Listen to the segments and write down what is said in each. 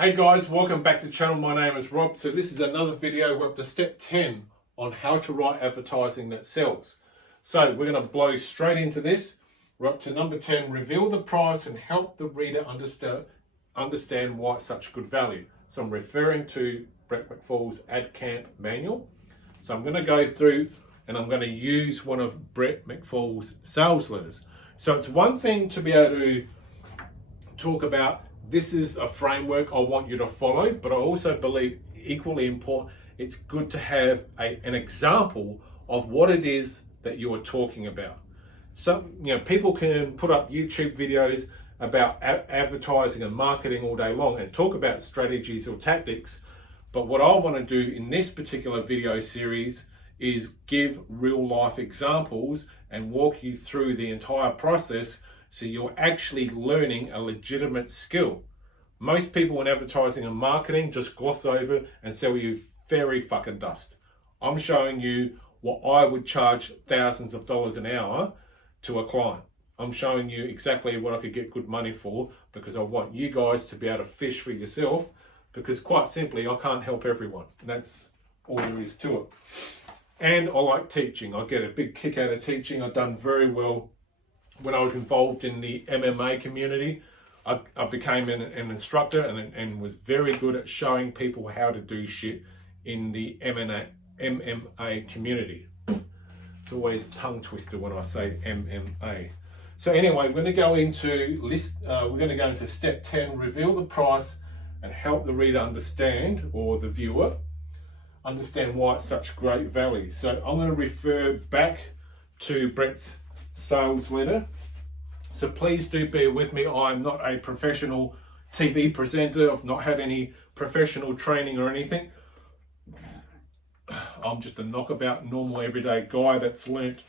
Hey guys, welcome back to the channel. My name is Rob. So this is another video. We're up to step 10 on how to write advertising that sells. So we're going to blow straight into this. We're up to number 10, reveal the price and help the reader understand why it's such good value. So I'm referring to Brett McFall's AdCamp manual. So I'm going to go through and I'm going to use one of Brett McFall's sales letters. So it's one thing to be able to talk about this is a framework I want you to follow, but I also believe equally important, it's good to have an example of what it is that you are talking about. So, people can put up YouTube videos about advertising and marketing all day long and talk about strategies or tactics. But what I want to do in this particular video series is give real life examples and walk you through the entire process so you're actually learning a legitimate skill. Most people in advertising and marketing just gloss over and sell you fairy fucking dust. I'm showing you what I would charge thousands of dollars an hour to a client. I'm showing you exactly what I could get good money for because I want you guys to be able to fish for yourself, because quite simply, I can't help everyone. And that's all there is to it. And I like teaching. I get a big kick out of teaching. I've done very well when I was involved in the MMA community. I became an instructor and was very good at showing people how to do shit in the MMA community. It's always a tongue twister when I say MMA. So anyway, we're going to go into step 10, reveal the price and help the reader understand, or the viewer, understand why it's such great value. So I'm going to refer back to Brett's sales letter. So please do bear with me. I'm not a professional TV presenter. I've not had any professional training or anything. I'm just a knockabout, normal, everyday guy that's learnt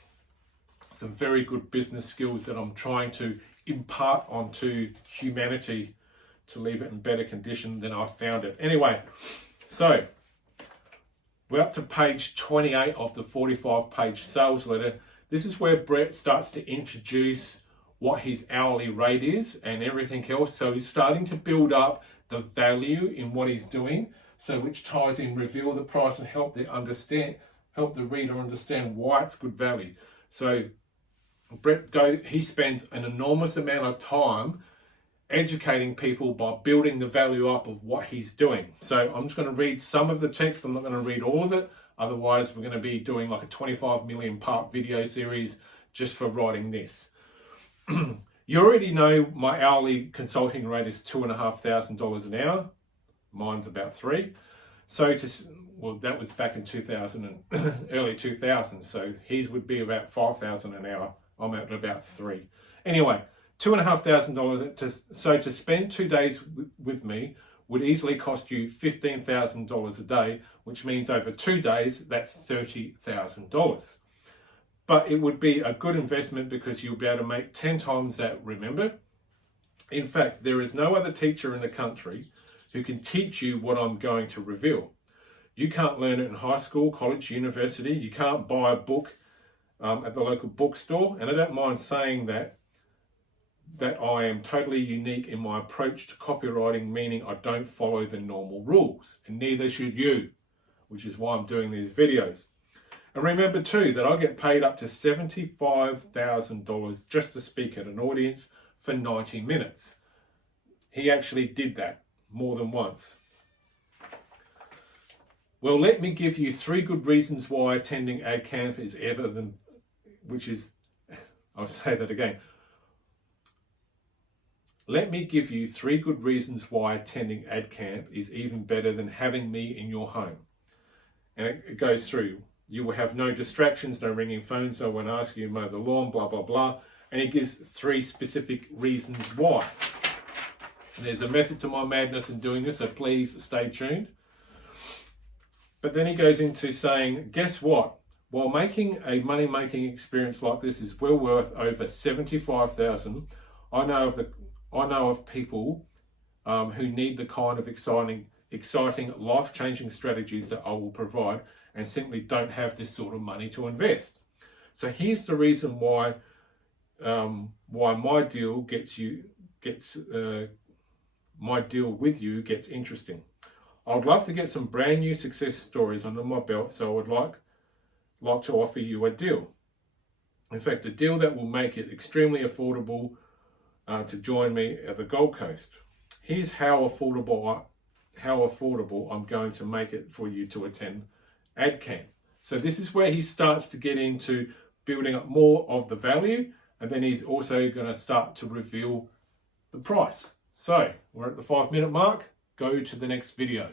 some very good business skills that I'm trying to impart onto humanity to leave it in better condition than I found it. Anyway, so we're up to page 28 of the 45-page sales letter. This is where Brett starts to introduce what his hourly rate is and everything else. So he's starting to build up the value in what he's doing. So which ties in reveal the price and help the reader understand why it's good value. So he spends an enormous amount of time educating people by building the value up of what he's doing. So I'm just going to read some of the text. I'm not going to read all of it. Otherwise, we're going to be doing like a 25 million part video series just for writing this. You already know my hourly consulting rate is $2,500 an hour. Mine's about $3,000. So that was back in 2000 and early 2000s. So his would be about $5,000 an hour. I'm at about $3,000. Anyway, $2,500. So to spend 2 days with me would easily cost you $15,000 a day, which means over 2 days, that's $30,000. But it would be a good investment because you'll be able to make 10 times that, remember? In fact, there is no other teacher in the country who can teach you what I'm going to reveal. You can't learn it in high school, college, university. You can't buy a book at the local bookstore. And I don't mind saying that I am totally unique in my approach to copywriting, meaning I don't follow the normal rules, and neither should you, which is why I'm doing these videos. And remember too that I get paid up to $75,000 just to speak at an audience for 90 minutes. He actually did that more than once. Well, let me give you 3 good reasons why attending AdCamp is I'll say that again. Let me give you 3 good reasons why attending AdCamp is even better than having me in your home. And it goes through. You will have no distractions, no ringing phones, no one asking you to mow the lawn, blah, blah, blah. And he gives 3 specific reasons why. And there's a method to my madness in doing this, so please stay tuned. But then he goes into saying, guess what? While making a money-making experience like this is well worth over $75,000, I know of people who need the kind of exciting, life-changing strategies that I will provide and simply don't have this sort of money to invest. So here's the reason why my deal gets my deal with you gets interesting. I would love to get some brand new success stories under my belt, so I would like to offer you a deal. In fact, a deal that will make it extremely affordable to join me at the Gold Coast. Here's how affordable I'm going to make it for you to attend AdCamp. So this is where he starts to get into building up more of the value, and then he's also going to start to reveal the price. So we're at the 5-minute mark. Go to the next video.